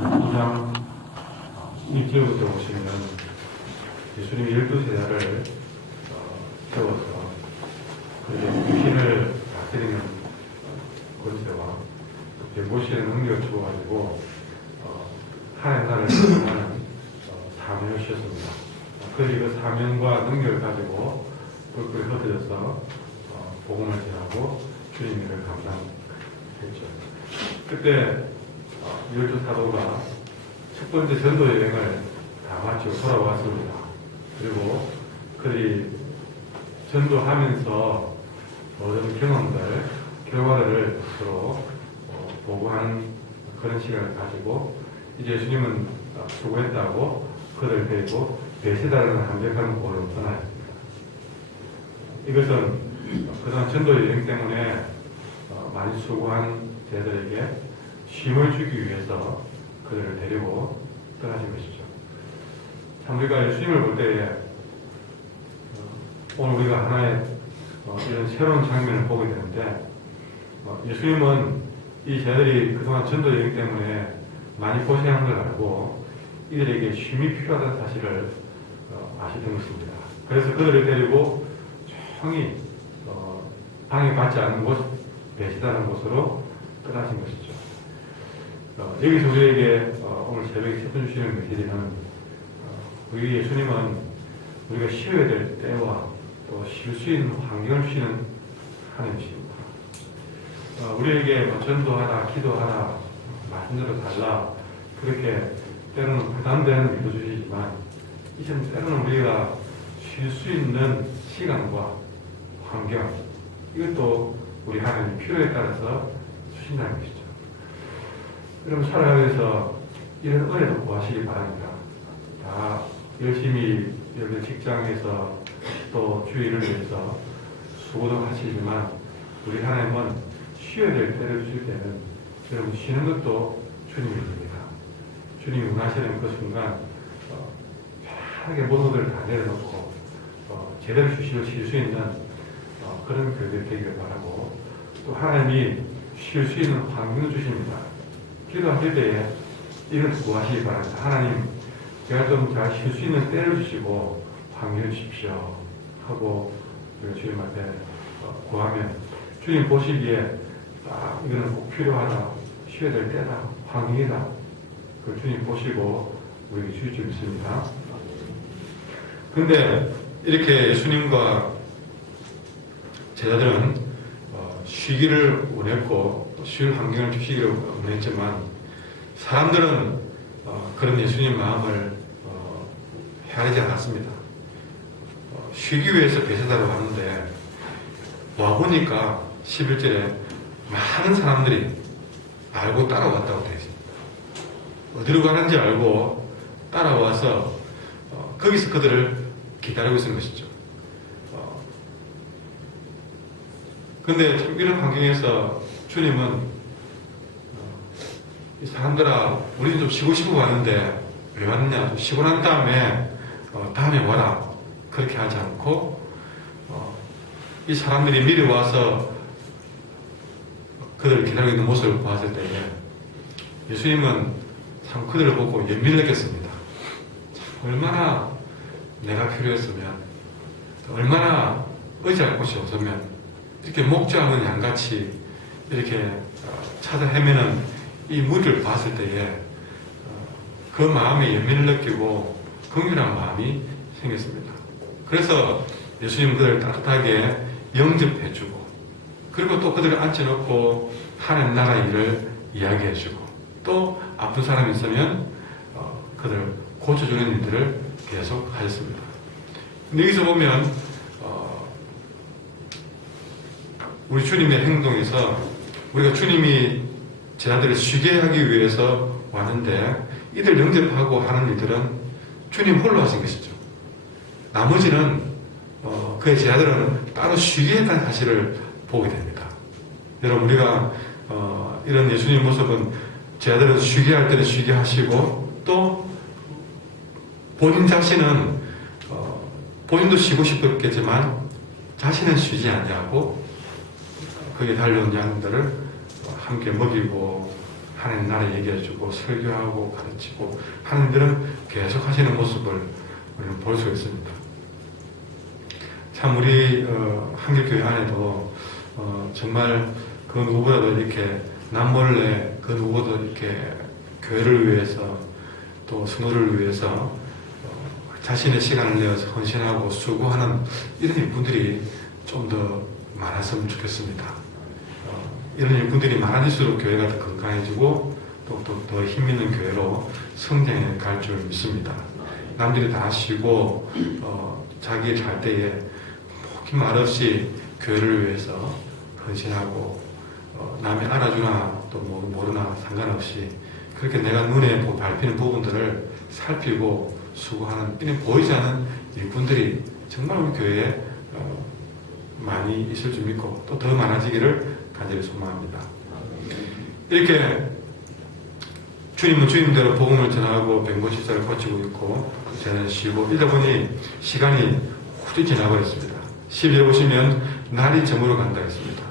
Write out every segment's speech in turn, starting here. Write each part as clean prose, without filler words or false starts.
2장 1절부터 보시면 예수님이 12세자를 세워서 귀신을 다스리는 권세와 모시는 능력을 주어가지고 하나의 나라를 구원하는 사명을 주셨습니다. 그들이 그 사명과 능력을 가지고 뿔뿔이 흩어져서 복음을 전하고 주님의 일을 감당했죠. 그때 12사도가 첫 번째 전도 여행을 다 마치고 돌아왔습니다. 그리고 그들이 전도하면서 얻은 경험들, 결과들을 서로 보고하는 그런 시간을 가지고 이제 예수님은 수고했다고 그들을 데리고 베세다라는 한적한 곳으로 떠나였습니다. 이것은 그동안 전도 여행 때문에 많이 수고한 제자들에게 쉼을 주기 위해서 그들을 데리고 떠나신 것이죠. 참 우리가 예수님을 볼 때에 오늘 우리가 하나의 이런 새로운 장면을 보게 되는데 예수님은 이 제자들이 그동안 전도 여행 때문에 많이 고생한 걸 알고 이들에게 쉼이 필요하다는 사실을 아시던 것입니다. 그래서 그들을 데리고 조용히 방해받지 않는 곳, 베시다는 곳으로 떠나신 것이죠. 여기서 우리에게 오늘 새벽에 세분 주시는 메시지는 우리 예수님은 우리가 쉬어야 될 때와 또 쉴 수 있는 환경을 주시는 하나님이십니다. 우리에게 전도하라, 기도하라, 말씀대로 달라 그렇게 때로는 부담되는 일도 주시지만 이제는 때로는 우리가 쉴 수 있는 시간과 환경 이것도 우리 하나님 필요에 따라서 주신다는 것이죠. 여러분 살아가면서 이런 은혜도 구하시기 바랍니다. 다 열심히 여기 직장에서 또 주의를 위해서 수고도 하시지만 우리 하나님은 쉬어야 될 때를 주실 때는 여러분 쉬는 것도 주님의 일입니다. 주님이 원하시는 그 순간 편하게 모든 것을 다 내려놓고 제대로 쉴 수 있는 그런 교회가 되기를 바라고 또 하나님이 쉴 수 있는 환경을 주십니다. 기도하실 때에 이걸 구하시기 바랍니다. 하나님 제가 좀 잘 쉴 수 있는 때를 주시고 환경을 주십시오 하고 우리가 주님 앞에 구하면 주님 보시기에 이거는 꼭 필요하다, 쉬어야 될 때다, 환경이다 그 주님 보시고 우리에게 주실 줄 믿습니다. 근데 이렇게 예수님과 제자들은 쉬기를 원했고 쉴 환경을 주시기를 원했지만 사람들은 그런 예수님 마음을 헤아리지 않았습니다. 쉬기 위해서 베세다로 왔는데 와보니까 11절에 많은 사람들이 알고 따라왔다고 되어 있습니다. 어디로 가는지 알고 따라와서 거기서 그들을 기다리고 있는 것이죠. 근데 참 이런 환경에서 주님은 이 사람들아 우리는 좀 쉬고 싶어 왔는데 왜 왔느냐 좀 쉬고 난 다음에 다음에 와라 그렇게 하지 않고 이 사람들이 미리 와서 그들을 기다리고 있는 모습을 보았을 때에 예수님은 참 그들을 보고 연민을 느꼈습니다. 참 얼마나 내가 필요했으면 얼마나 의지할 곳이 없으면 이렇게 목자하는 양같이 이렇게 찾아 헤매는 이 무리를 봤을 때에 그 마음에 연민을 느끼고 긍휼한 마음이 생겼습니다. 그래서 예수님 그들을 따뜻하게 영접해주고 그리고 또 그들을 앉혀놓고 하나님 나라 일을 이야기해주고 또 아픈 사람이 있으면 그들을 고쳐주는 일들을 계속 하셨습니다. 근데 여기서 보면 우리 주님의 행동에서 우리가 주님이 제자들을 쉬게 하기 위해서 왔는데 이들 영접하고 하는 일들은 주님 홀로 하신 것이죠. 나머지는 그의 제자들은 따로 쉬게 했다는 사실을 보게 됩니다. 여러분 우리가 이런 예수님 모습은 제자들은 쉬게 할 때는 쉬게 하시고 또 본인 자신은 본인도 쉬고 싶었겠지만 자신은 쉬지 않냐고 거기에 달려온 양들을 함께 먹이고 하나님 나라 얘기해주고 설교하고 가르치고 하나님들은 계속 하시는 모습을 우리는 볼 수 있습니다. 참 우리 한길교회 안에도 정말 그 누구보다도 이렇게 남몰래 그 누구보다도 이렇게 교회를 위해서 또 성도를 위해서 자신의 시간을 내어서 헌신하고 수고하는 이런 일꾼들이 좀 더 많았으면 좋겠습니다. 이런 일꾼들이 많아질수록 교회가 더 건강해지고 또 더 힘있는 교회로 성장해 갈 줄 믿습니다. 남들이 다 쉬고 자기 일 할 때에 말 없이 교회를 위해서 헌신하고 남이 알아주나 또 모르나 상관없이 그렇게 내가 눈에 밟히는 부분들을 살피고 수고하는 이런 보이지 않는 일꾼들이 정말 우리 교회에 많이 있을 줄 믿고 또 더 많아지기를 간절히 소망합니다. 이렇게 주님은 주님대로 복음을 전하고 병고 시설을 고치고 있고 저는 쉬고 이러다 보니 시간이 훌쩍 지나버렸습니다. 12절에 보시면 날이 저물어 간다 했습니다.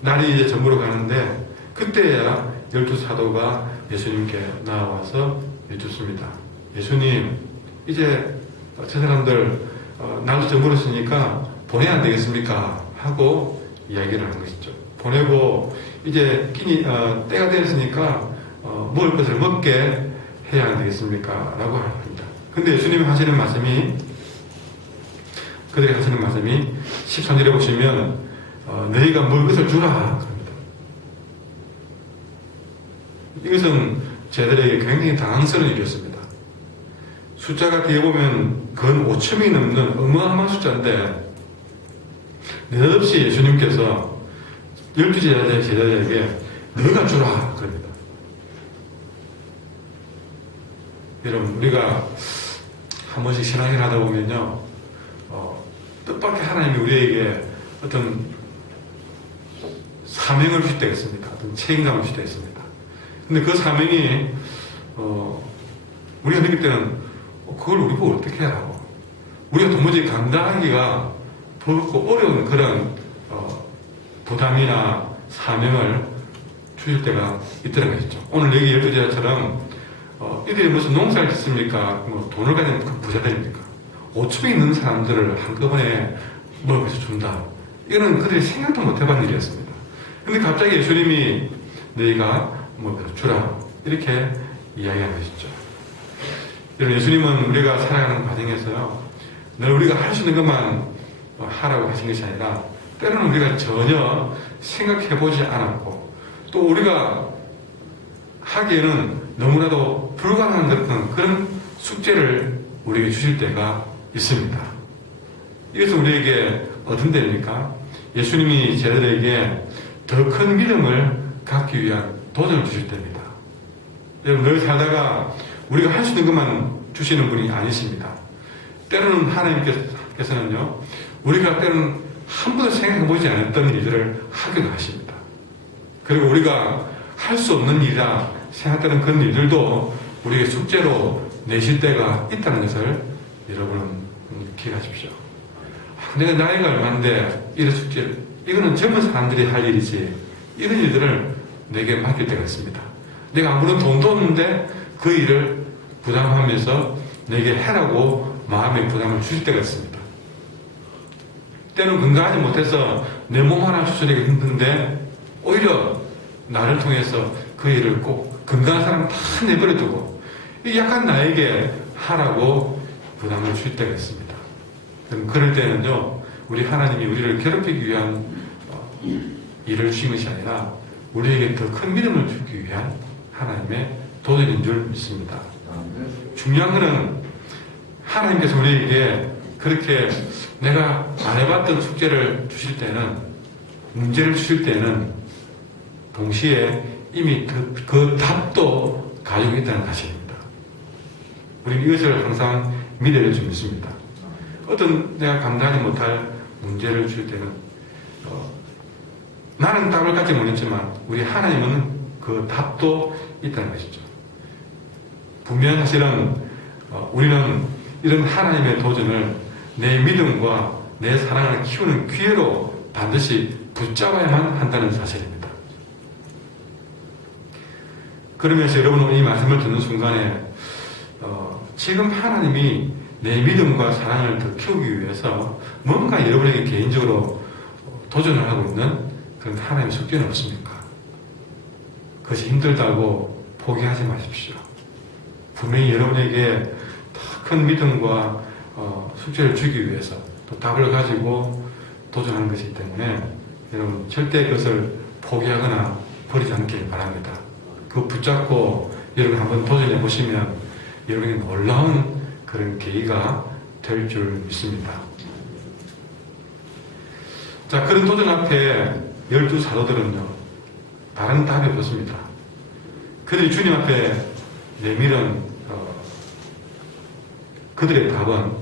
날이 이제 저물어 가는데 그때야 12사도가 예수님께 나와서 여쭙습니다. 예수님, 이제 저 사람들 날도 저물었으니까 보내야 안 되겠습니까? 하고 이야기를 한 것이죠. 보내고 이제 때가 되었으니까 먹을 것을 먹게 해야 안 되겠습니까? 라고 합니다. 근데 예수님이 하시는 말씀이 그들이 하시는 말씀이 13절에 보시면 너희가 먹을 것을 주라 그럽니다. 이것은 저들에게 굉장히 당황스러운 일이었습니다. 숫자가 뒤에 보면 근 5,000명이 넘는 어마어마한 숫자인데 느닷없이 예수님께서 12 제자들에게 너희가 주라 그럽니다. 여러분 우리가 한 번씩 신앙을 하다 보면요 뜻밖의 하나님이 우리에게 어떤 사명을 주실 때가 있습니다. 어떤 책임감을 주실 때가 있습니다. 근데 그 사명이 우리가 느낄 때는 그걸 우리 보고 어떻게 하라고 우리가 도무지 감당하기가 버겁고 어려운 그런 부담이나 사명을 주실 때가 있더라는 것이죠. 오늘 여기 12제자처럼 이들이 무슨 농사를 짓습니까? 뭐 돈을 가진 부자들입니까? 5층에 있는 사람들을 한꺼번에 먹을 것을 준다. 이거는 그들이 생각도 못 해본 일이었습니다. 근데 갑자기 예수님이 너희가 먹을 것을 주라. 이렇게 이야기하는 것이죠. 이런 예수님은 우리가 살아가는 과정에서요, 늘 우리가 할 수 있는 것만 하라고 하신 것이 아니라, 때로는 우리가 전혀 생각해보지 않았고, 또 우리가 하기에는 너무나도 불가능한 그런 숙제를 우리에게 주실 때가 있습니다. 이것은 우리에게 어떤 때입니까? 예수님이 저들에게 더 큰 믿음을 갖기 위한 도전을 주실 때입니다. 여러분, 늘 살다가 우리가 할 수 있는 것만 주시는 분이 아니십니다. 때로는 하나님께서는요, 우리가 때로는 한 번도 생각해보지 않았던 일들을 하기도 하십니다. 그리고 우리가 할 수 없는 일이라 생각되는 그런 일들도 우리에게 숙제로 내실 때가 있다는 것을 여러분은 기억하십시오. 내가 나이가 얼마인데 이런 숙제를, 이거는 젊은 사람들이 할 일이지, 이런 일들을 내게 맡길 때가 있습니다. 내가 아무런 돈도 없는데 그 일을 부담하면서 내게 해라고 마음의 부담을 주실 때가 있습니다. 때는 건강하지 못해서 내 몸 하나 수술하기 힘든데 오히려 나를 통해서 그 일을 꼭 건강한 사람 다 내버려두고 약한 나에게 하라고 부담을 주실 때가 있습니다. 그럴 때는요, 우리 하나님이 우리를 괴롭히기 위한 일을 주신 것이 아니라 우리에게 더 큰 믿음을 주기 위한 하나님의 도전인 줄 믿습니다. 중요한 것은 하나님께서 우리에게 그렇게 내가 안 해봤던 숙제를 주실 때는, 문제를 주실 때는 동시에 이미 그 답도 가지고 있다는 사실입니다. 우리는 이것을 항상 믿어야 줄 믿습니다. 어떤 내가 감당하지 못할 문제를 주실 때는 나는 답을 갖지 못했지만 우리 하나님은 그 답도 있다는 것이죠. 분명 사실은 우리는 이런 하나님의 도전을 내 믿음과 내 사랑을 키우는 기회로 반드시 붙잡아야만 한다는 사실입니다. 그러면서 여러분은 이 말씀을 듣는 순간에 지금 하나님이 내 믿음과 사랑을 더 키우기 위해서 뭔가 여러분에게 개인적으로 도전을 하고 있는 그런 하나님의 숙제는 없습니까? 그것이 힘들다고 포기하지 마십시오. 분명히 여러분에게 더 큰 믿음과 숙제를 주기 위해서 또 답을 가지고 도전하는 것이기 때문에 여러분 절대 그것을 포기하거나 버리지 않길 바랍니다. 그거 붙잡고 여러분 한번 도전해 보시면 여러분이 놀라운 그런 계기가 될 줄 믿습니다. 자, 그런 도전 앞에 12사도들은요, 다른 답이 없었습니다. 그들이 주님 앞에 내밀은 그들의 답은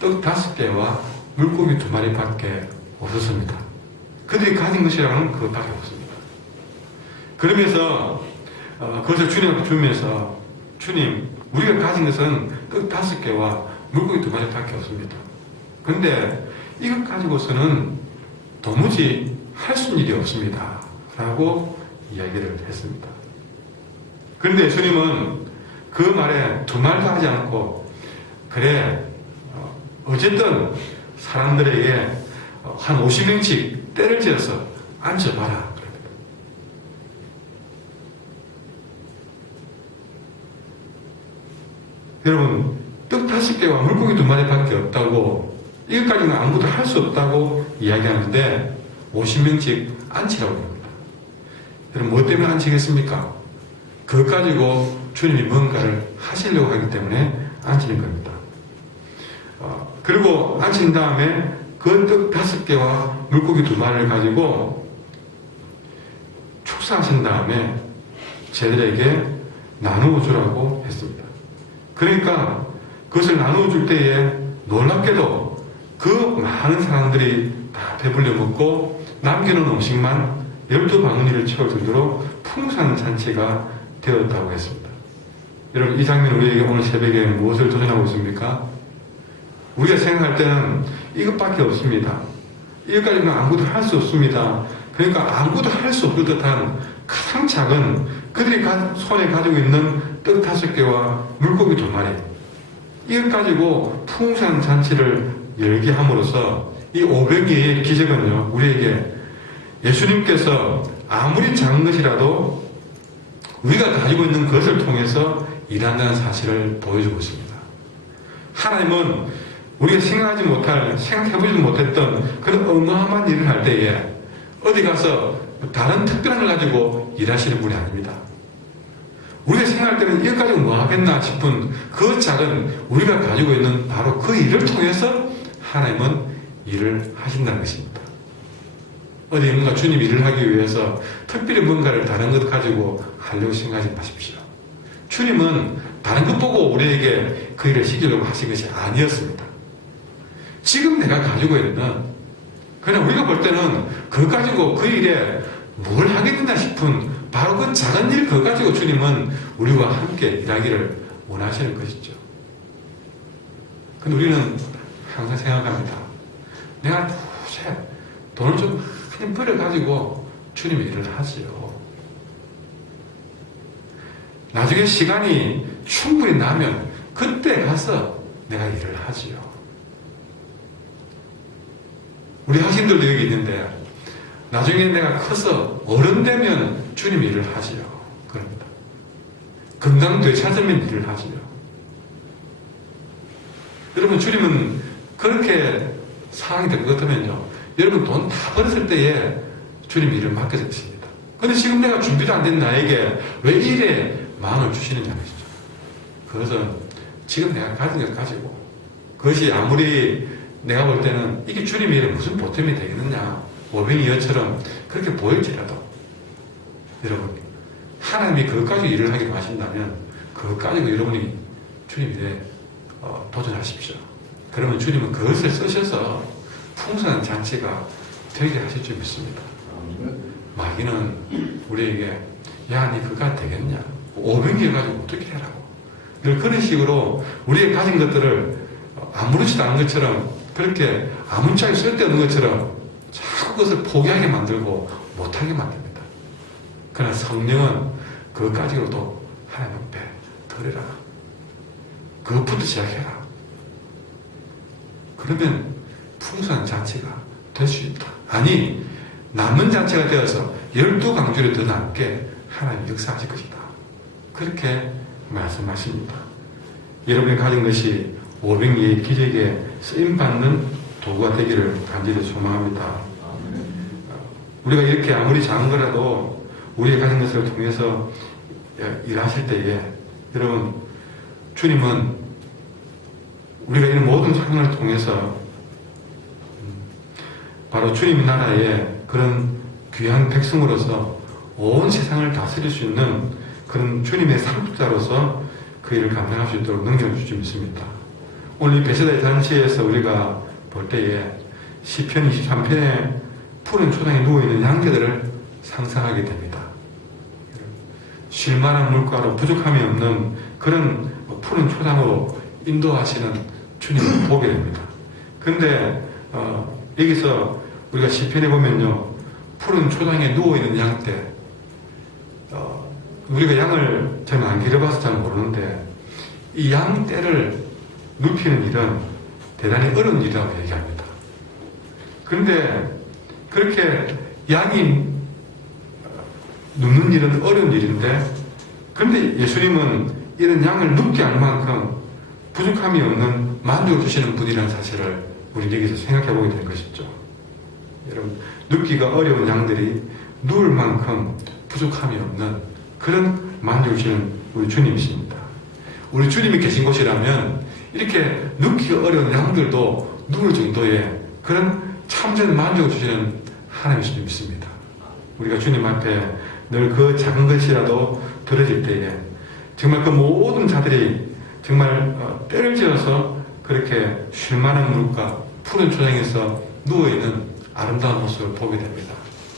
떡 5개와 물고기 2마리밖에 없었습니다. 그들이 가진 것이라고는 그것밖에 없습니다. 그러면서 그것을 주님 앞에 주면서 주님, 우리가 가진 것은 떡 5개와 물고기 2마리밖에 없습니다. 그런데 이것 가지고서는 도무지 할 수 있는 일이 없습니다. 라고 이야기를 했습니다. 그런데 예수님은 그 말에 두 말도 하지 않고 그래, 어쨌든 사람들에게 한 50명씩 때를 지어서 앉혀봐라. 여러분, 떡 5개와 물고기 2마리밖에 없다고, 이것까지는 아무것도 할 수 없다고 이야기하는데 50명씩 앉히라고 합니다. 여러분, 뭐 때문에 앉히겠습니까? 그것 가지고 주님이 뭔가를 하시려고 하기 때문에 앉히는 겁니다. 그리고 앉힌 다음에 그 떡 5개와 물고기 2마리를 가지고 축사하신 다음에 쟤들에게 나누어 주라고 했습니다. 그러니까 그것을 나누어 줄 때에 놀랍게도 그 많은 사람들이 다 배불려 먹고 남겨놓은 음식만 12바구니를 채울 정도로 풍성한 잔치가 되었다고 했습니다. 여러분, 이 장면 우리에게 오늘 새벽에 무엇을 도전하고 있습니까? 우리가 생각할 때는 이것밖에 없습니다. 이것까지는 아무것도 할 수 없습니다. 그러니까 아무것도 할 수 없을 듯한 가장 작은 그들이 손에 가지고 있는 떡 5개와 물고기 2마리, 이것 가지고 풍성한 잔치를 열게 함으로써 이 500개의 기적은요, 우리에게 예수님께서 아무리 작은 것이라도 우리가 가지고 있는 것을 통해서 일한다는 사실을 보여주고 있습니다. 하나님은 우리가 생각해보지도 못했던 그런 어마어마한 일을 할 때에 어디 가서 다른 특별한 걸 가지고 일하시는 분이 아닙니다. 우리가 생각할 때는 이것 가지고 뭐 하겠나 싶은 그 작은 우리가 가지고 있는 바로 그 일을 통해서 하나님은 일을 하신다는 것입니다. 어디 뭔가 주님 일을 하기 위해서 특별히 뭔가를 다른 것 가지고 하려고 생각하지 마십시오. 주님은 다른 것 보고 우리에게 그 일을 시키려고 하신 것이 아니었습니다. 지금 내가 가지고 있는, 그냥 우리가 볼 때는 그거 가지고 그 일에 뭘 하겠느냐 싶은 바로 그 작은 일 그거 가지고 주님은 우리와 함께 일하기를 원하시는 것이죠. 근데 우리는 항상 생각합니다. 내가 도대체 돈을 좀 많이 벌어가지고 주님의 일을 하지요. 나중에 시간이 충분히 나면 그때 가서 내가 일을 하지요. 우리 학생들도 여기 있는데 나중에 내가 커서 어른 되면 주님 일을 하지요. 그럽니다. 건강 되찾으면 일을 하지요. 여러분, 주님은 그렇게 상황이 될 것 같으면요, 여러분 돈 다 벌었을 때에 주님 일을 맡겨져 있습니다. 그런데 지금 내가 준비도 안 된 나에게 왜 일에 마음을 주시느냐는 것이죠. 그것은 지금 내가 가진 걸 가지고, 그것이 아무리 내가 볼 때는 이게 주님의 일에 무슨 보탬이 되겠느냐, 오병이어처럼 그렇게 보일지라도, 여러분, 하나님이 그것 가지고 일을 하기로 하신다면 그것 가지고 여러분이 주님 일에 도전하십시오. 그러면 주님은 그것을 쓰셔서 풍성한 잔치가 되게 하실 줄 믿습니다. 마귀는 우리에게 야, 니 그거 되겠냐, 500개 가지고 어떻게 해라고, 늘 그런 식으로 우리의 가진 것들을 아무렇지도 않은 것처럼, 그렇게 아무짝에 쓸데없는 것처럼 자꾸 그것을 포기하게 만들고 못하게 만듭니다. 그러나 성령은 그것까지로도 하나님 앞에 드려라. 그것부터 시작해라. 그러면 풍성한 잔치가 될 수 있다. 아니, 남는 잔치가 되어서 12강주를 더 남게 하나님 역사하실 것이다. 그렇게 말씀하십니다. 여러분이 가진 것이 500예의 기적에 쓰임받는 도구가 되기를 간절히 소망합니다. 우리가 이렇게 아무리 작은 거라도 우리가 가진 것을 통해서 일하실 때에 여러분, 주님은 우리가 이런 모든 상황을 통해서 바로 주님 나라의 그런 귀한 백성으로서 온 세상을 다스릴 수 있는 그런 주님의 상속자로서 그 일을 감당할 수 있도록 능력을 주시 믿습니다. 오늘 이 베세다의 잔치에서 우리가 볼 때에 시편 23편에 푸른 초장에 누워있는 양떼들을 상상하게 됩니다. 쉴만한 물가로 부족함이 없는 그런 푸른 초장으로 인도하시는 주님을 보게 됩니다. 근데 여기서 우리가 시편에 보면요, 푸른 초장에 누워있는 양떼, 우리가 양을 저는 안 길러봐서 잘 모르는데 이 양떼를 눕히는 일은 대단히 어려운 일이라고 얘기합니다. 그런데 그렇게 양이 눕는 일은 어려운 일인데, 그런데 예수님은 이런 양을 눕게 할 만큼 부족함이 없는 만족을 주시는 분이라는 사실을 우리 여기서 생각해 보게 될 것이죠. 여러분, 눕기가 어려운 양들이 누울 만큼 부족함이 없는 그런 만족을 주시는 우리 주님이십니다. 우리 주님이 계신 곳이라면 이렇게 눕기가 어려운 양들도 누울 정도의 그런 참된 만족을 주시는 하나님이신 줄 믿습니다. 우리가 주님 앞에 늘 그 작은 것이라도 들어질 때에 정말 그 모든 자들이 정말 때를 지어서 그렇게 쉴만한 물가 푸른 초장에서 누워있는 아름다운 모습을 보게 됩니다.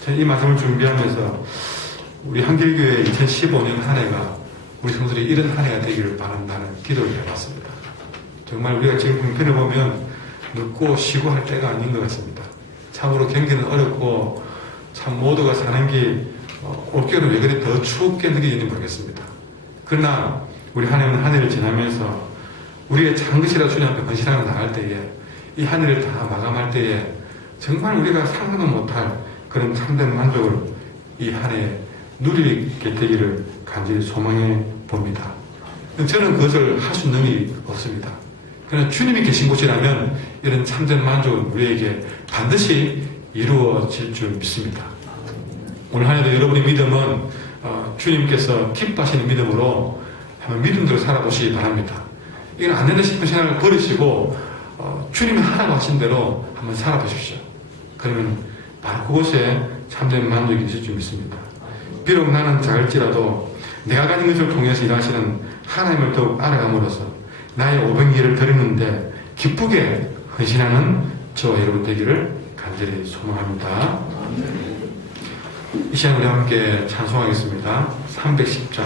저는 이 말씀을 준비하면서 우리 한길교회 2015년 한 해가 우리 성도들이 이런 한 해가 되기를 바란다는 기도를 해봤습니다. 정말 우리가 지금 형편을 보면 눕고 쉬고 할 때가 아닌 것 같습니다. 참으로 경기는 어렵고 참 모두가 사는 게 올겨울은 왜 그리 더 춥게 느껴지는지 모르겠습니다. 그러나 우리 하나님은 한 해를 지나면서 우리의 작은 것이라도 주님 앞에 헌신하며 나갈 때에 이 한 해를 다 마감할 때에 정말 우리가 상상도 못할 그런 참된 만족을 이 한 해에 누리게 되기를 간절히 소망해 봅니다. 저는 그것을 할 수 있는 일이 없습니다. 그러나 주님이 계신 곳이라면 이런 참된 만족은 우리에게 반드시 이루어질 줄 믿습니다. 오늘 한 해도 여러분의 믿음은 주님께서 기뻐하시는 믿음으로 한번 믿음대로 살아보시기 바랍니다. 이건 안 된다 싶은 생각을 버리시고 주님이 하라고 하신 대로 한번 살아보십시오. 그러면 바로 그곳에 참된 만족이 있을 줄 믿습니다. 비록 나는 작을지라도 내가 가진 것을 통해서 일하시는 하나님을 더욱 알아감으로써 나의 500일을 드리는데 기쁘게 헌신하는 저와 여러분 되기를 간절히 소망합니다. 이 시간 우리 함께 찬송하겠습니다. 310장